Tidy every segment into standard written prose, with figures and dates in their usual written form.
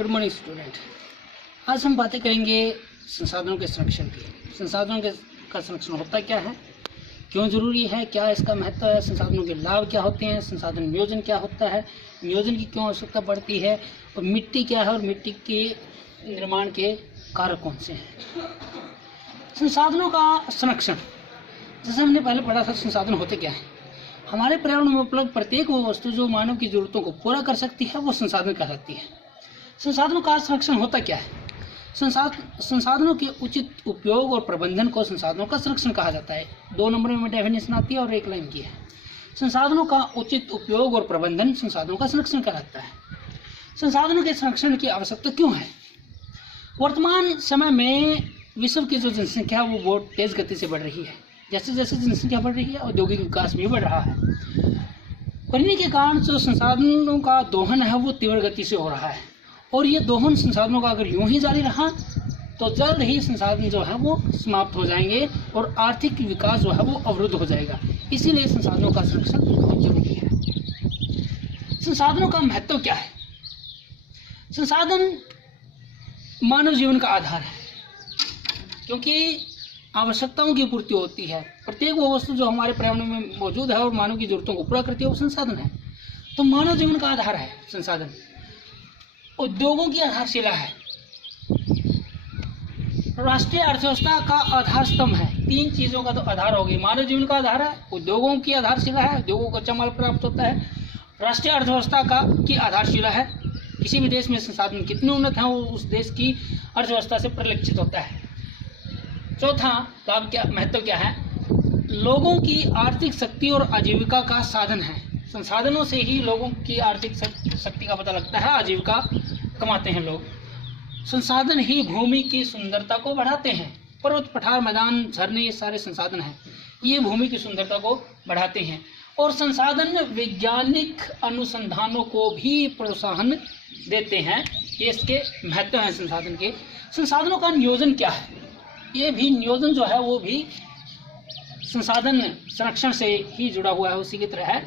Good morning student. आज हम बातें करेंगे संसाधनों के संरक्षण की। संसाधनों का संरक्षण होता क्या है, क्यों जरूरी है, क्या इसका महत्व है, संसाधनों के लाभ क्या होते हैं, संसाधन नियोजन क्या होता है, नियोजन की क्यों आवश्यकता पड़ती है, और मिट्टी क्या है और मिट्टी के निर्माण के कारक कौन से हैं। संसाधनों का संरक्षण, जैसे हमने पहले पढ़ा था, संसाधन होते क्या हैं। हमारे पर्यावरण में उपलब्ध प्रत्येक वो वस्तु जो मानव की जरूरतों को पूरा कर सकती है वो संसाधन कहलाती है। संसाधनों का संरक्षण होता क्या है। संसाधनों के उचित उपयोग और प्रबंधन को संसाधनों का संरक्षण कहा जाता है। 2 नंबर में डेफिनेशन आती है और 1 लाइन की है। संसाधनों का उचित उपयोग और प्रबंधन संसाधनों का संरक्षण कहलाता है। संसाधनों के संरक्षण की आवश्यकता क्यों है। वर्तमान समय में विश्व की जो जनसंख्या वो बहुत तेज गति से बढ़ रही है। जैसे जैसे जनसंख्या बढ़ रही है औद्योगिक विकास भी बढ़ रहा है। बढ़ने के कारण जो संसाधनों का दोहन है वो तीव्र गति से हो रहा है, और ये दोहन संसाधनों का अगर यूं ही जारी रहा तो जल्द ही संसाधन जो है वो समाप्त हो जाएंगे और आर्थिक विकास जो है वो अवरुद्ध हो जाएगा। इसीलिए संसाधनों का संरक्षण बहुत जरूरी है। संसाधनों का महत्व क्या है। संसाधन मानव जीवन का आधार है, क्योंकि आवश्यकताओं की पूर्ति होती है। प्रत्येक वो वस्तु जो हमारे पर्यावरण में मौजूद है और मानव की जरूरतों को पूरा करती है वो संसाधन है। तो मानव जीवन का आधार है संसाधन। उद्योगों की आधारशिला है। राष्ट्रीय अर्थव्यवस्था का आधार स्तंभ है। 3 चीजों का तो आधार हो गई। मानव जीवन का आधार है, उद्योगों की आधारशिला है, उद्योगों को कच्चा माल प्राप्त होता है, राष्ट्रीय अर्थव्यवस्था की आधारशिला है। किसी भी देश में संसाधन कितने उन्नत हैं वो उस देश की अर्थव्यवस्था से परिलक्षित होता है। चौथा लाभ क्या, महत्व क्या है। लोगों की आर्थिक शक्ति और आजीविका का साधन है। संसाधनों से ही लोगों की आर्थिक शक्ति का पता लगता है, आजीविका कमाते हैं लोग। संसाधन ही भूमि की सुंदरता को बढ़ाते हैं। पर्वत, पठार, मैदान, झरने, ये सारे संसाधन हैं, ये भूमि की सुंदरता को बढ़ाते हैं। और संसाधन वैज्ञानिक अनुसंधानों को भी प्रोत्साहन देते हैं। ये इसके महत्व हैं संसाधन के। संसाधनों का नियोजन क्या है। ये भी नियोजन जो है वो भी संसाधन संरक्षण से ही जुड़ा हुआ है, उसी की तरह है।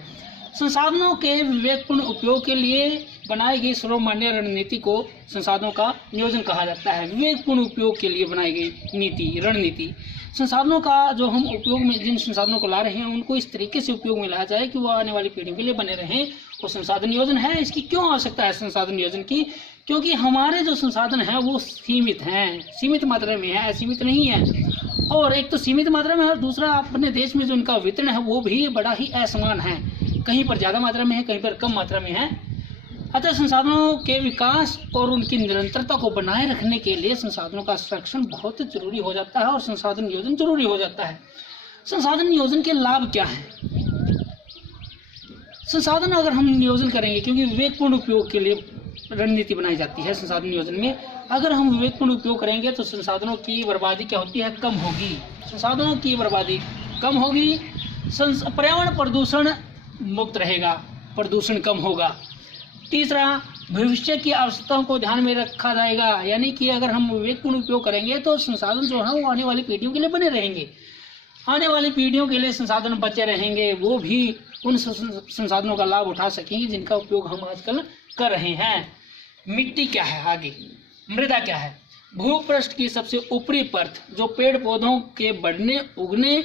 संसाधनों के विवेकपूर्ण उपयोग के लिए बनाई गई सर्वमान्य रणनीति को संसाधनों का नियोजन कहा जाता है। विवेकपूर्ण उपयोग के लिए बनाई गई नीति, रणनीति। संसाधनों का जो हम उपयोग में जिन संसाधनों को ला रहे हैं उनको इस तरीके से उपयोग में लाया जाए कि वो आने वाली पीढ़ियों के लिए बने रहें, वो संसाधन नियोजन है। इसकी क्यों आवश्यकता है संसाधन नियोजन की। क्योंकि हमारे जो संसाधन हैं वो सीमित हैं, सीमित मात्रा में है, असीमित नहीं है। और एक तो सीमित मात्रा में है, दूसरा अपने देश में जो इनका वितरण है वो भी बड़ा ही असमान है। कहीं पर ज़्यादा मात्रा में है, कहीं पर कम मात्रा में है। अतः संसाधनों के विकास और उनकी निरंतरता को बनाए रखने के लिए संसाधनों का संरक्षण बहुत जरूरी हो जाता है और संसाधन नियोजन जरूरी हो जाता है। संसाधन नियोजन के लाभ क्या हैं। संसाधन अगर हम नियोजन करेंगे, क्योंकि विवेकपूर्ण उपयोग के लिए रणनीति बनाई जाती है संसाधन नियोजन में, अगर हम विवेकपूर्ण उपयोग करेंगे तो संसाधनों की बर्बादी क्या होती है, कम होगी। संसाधनों की बर्बादी कम होगी, पर्यावरण प्रदूषण मुक्त रहेगा, प्रदूषण कम होगा। तीसरा, भविष्य की आवश्यकताओं को ध्यान में रखा जाएगा। यानी कि अगर हम विवेकपूर्ण उपयोग करेंगे तो संसाधन जो है वो आने वाली पीढ़ियों के लिए बने रहेंगे। आने वाली पीढ़ियों के लिए संसाधन बचे रहेंगे, वो भी उन संसाधनों का लाभ उठा सकेंगे जिनका उपयोग हम आजकल कर रहे हैं। मिट्टी क्या है, आगे मृदा क्या है। भूपृष्ठ की सबसे ऊपरी परत जो पेड़ पौधों के बढ़ने उगने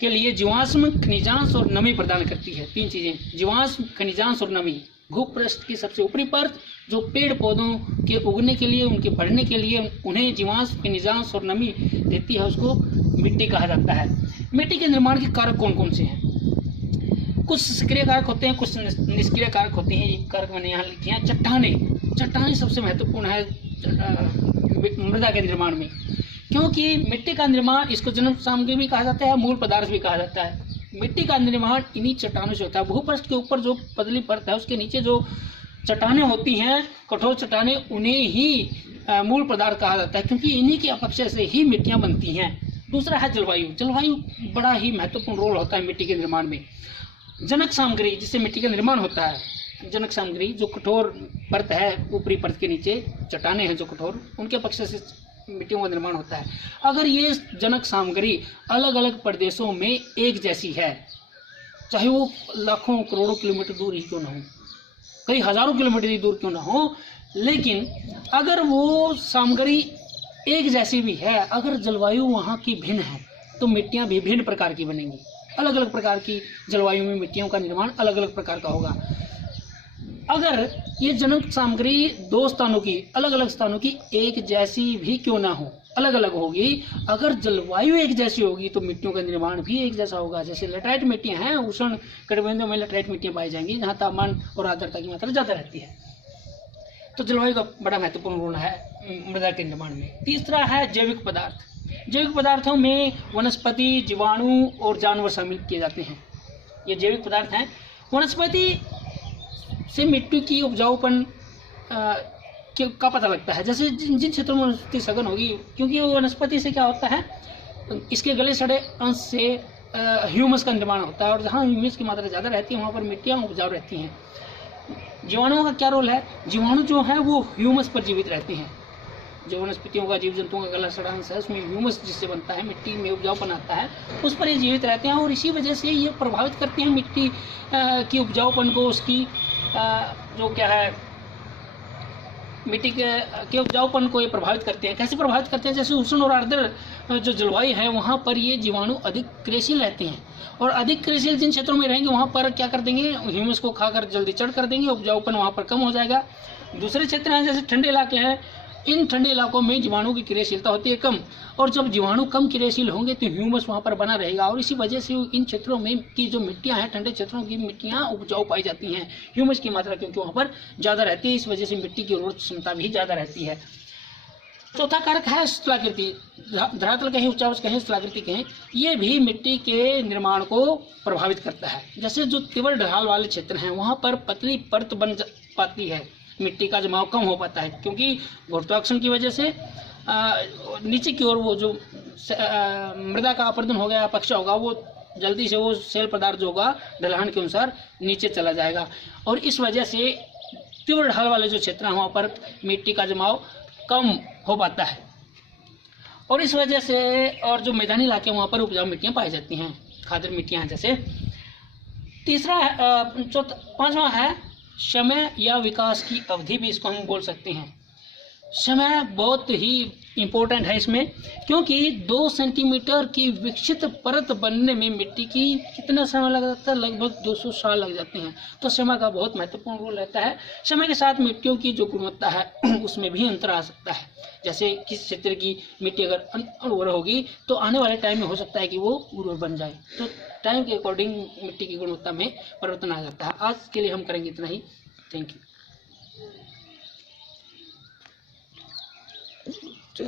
के लिए जीवाश्म, खनिजांश और नमी प्रदान करती है। 3 चीजें, जीवाश्म, खनिजांश और नमी। भूपृष्ठ की सबसे ऊपरी परत जो पेड़ पौधों के उगने के लिए, उनके बढ़ने के लिए उन्हें जीवाश्म, खनिजांश और नमी देती है, उसको मिट्टी कहा जाता है। मिट्टी के निर्माण के कारक कौन कौन से हैं। कुछ सक्रिय कारक होते हैं, कुछ निष्क्रिय कारक होते हैं। ये कारक मैंने यहाँ लिखे हैं। चट्टानें सबसे महत्वपूर्ण है मृदा के निर्माण में, क्योंकि मिट्टी का निर्माण, इसको जन्म सामग्री भी कहा जाता है, मूल पदार्थ भी कहा जाता है। मिट्टी का निर्माण इन्हीं चट्टानों से होता है। भूपृष्ठ के ऊपर जो पतली परत है उसके नीचे जो चट्टानें होती हैं, कठोर चट्टानें, उन्हें ही मूल पदार्थ कहा जाता है, क्योंकि इन्हीं के अपक्षय से ही मिट्टियां बनती हैं। दूसरा है जलवायु। जलवायु बड़ा ही महत्वपूर्ण रोल होता है मिट्टी के निर्माण में। जनक सामग्री जिससे मिट्टी का निर्माण होता है, जनक सामग्री जो कठोर परत है, ऊपरी परत के नीचे चट्टानें हैं जो कठोर, उनके पक्ष से मिट्टियों का निर्माण होता है। अगर ये जनक सामग्री अलग अलग प्रदेशों में एक जैसी है, चाहे वो लाखों करोड़ों किलोमीटर दूर ही क्यों ना हो, कई हजारों किलोमीटर दूर क्यों ना हो, लेकिन अगर वो सामग्री एक जैसी भी है, अगर जलवायु वहाँ की भिन्न है तो मिट्टियाँ भी भिन्न प्रकार की बनेंगी। अलग अलग प्रकार की जलवायु में मिट्टियों का निर्माण अलग अलग प्रकार का होगा। अगर ये जन्म सामग्री दो स्थानों की, अलग अलग स्थानों की एक जैसी भी क्यों ना हो, अलग अलग होगी, अगर जलवायु एक जैसी होगी तो मिट्टियों का निर्माण भी एक जैसा होगा। जैसे लैटेराइट मिट्टियाँ हैं, उष्ण कटिबंधों में लैटेराइट मिट्टियाँ पाई जाएंगी जहाँ तापमान और आर्द्रता की मात्रा ज़्यादा रहती है। तो जलवायु का बड़ा महत्वपूर्ण रोल है मृदा के निर्माण में। तीसरा है जैविक पदार्थ। जैविक पदार्थों में वनस्पति, जीवाणु और जानवर शामिल किए जाते हैं। ये जैविक पदार्थ हैं। वनस्पति से मिट्टी की उपजाऊपन का पता लगता है। जैसे जिन क्षेत्रों में वनस्पति सघन होगी, क्योंकि वनस्पति से क्या होता है, इसके गले सड़े अंश से ह्यूमस का निर्माण होता है, और जहाँ ह्यूमस की मात्रा ज़्यादा रहती है वहाँ पर मिट्टियाँ उपजाऊ रहती हैं। जीवाणुओं का क्या रोल है? जीवाणु जो है वो ह्यूमस पर जीवित रहते हैं। जो वनस्पतियों का, जीव जंतुओं का गला सड़ा अंश है, उसमें ह्यूमस जिससे बनता है, मिट्टी में उपजाऊपन आता है, उस पर ये जीवित रहते हैं, और इसी वजह से ये प्रभावित करते हैं मिट्टी की उपजाऊपन को, उसकी जो क्या है, मिट्टी के उपजाऊपन को ये प्रभावित करते हैं। कैसे प्रभावित करते हैं? जैसे उष्ण और आर्द्र जो जलवायु है वहाँ पर ये जीवाणु अधिक क्रियाशील रहते हैं, और अधिक क्रियाशील जिन क्षेत्रों में रहेंगे वहाँ पर क्या कर देंगे, ह्यूमस को खाकर जल्दी चढ़ कर देंगे, उपजाऊपन वहाँ पर कम हो जाएगा। दूसरे क्षेत्र हैं जैसे ठंडे इलाके हैं, इन ठंडे इलाकों में जीवाणु की क्रियाशीलता होती है कम, और जब जीवाणु कम क्रियाशील होंगे तो ह्यूमस वहाँ पर बना रहेगा, और इसी वजह से इन क्षेत्रों में की जो मिट्टियाँ हैं, ठंडे क्षेत्रों की मिट्टियाँ उपजाऊ पाई जाती हैं। ह्यूमस की मात्रा क्योंकि वहाँ पर ज़्यादा रहती है, इस वजह से मिट्टी की उर्वरक क्षमता भी ज़्यादा रहती है। चौथा कारक है स्थलाकृति। धरातल कहें, उच्चावच कहें, स्थलाकृति कहें, ये भी मिट्टी के निर्माण को प्रभावित करता है। जैसे जो तीव्र ढलान वाले क्षेत्र हैं वहाँ पर पतली परत बन पाती है, मिट्टी का जमाव कम हो पाता है, क्योंकि गुरुत्वाकर्षण की वजह से नीचे की ओर वो जो मृदा का अपरदन हो गया, अपक्षा होगा, वो जल्दी से वो सेल पदार्थ जो होगा ढलान के अनुसार नीचे चला जाएगा, और इस वजह से तीव्र ढाल वाले जो क्षेत्र हैं वहाँ पर मिट्टी का जमाव कम हो पाता है, और इस वजह से और जो मैदानी इलाके वहाँ पर उपजाऊ मिट्टियाँ पाई जाती हैं, खादर मिट्टियाँ जैसे। तीसरा पांचवा है समय या विकास की अवधि, भी इसको हम बोल सकते हैं। समय बहुत ही इम्पोर्टेंट है इसमें, क्योंकि 2 सेंटीमीटर की विकसित परत बनने में मिट्टी की कितना समय लग जाता है? लगभग 200 साल लग जाते हैं। तो समय का बहुत महत्वपूर्ण रोल रहता है। समय के साथ मिट्टियों की जो गुणवत्ता है उसमें भी अंतर आ सकता है। जैसे किस क्षेत्र की मिट्टी अगर उर्वर होगी तो आने वाले टाइम में हो सकता है कि वो उर्वर बन जाए। तो टाइम के अकॉर्डिंग मिट्टी की गुणवत्ता में परिवर्तन आ जाता है। आज के लिए हम करेंगे इतना ही। Thank you.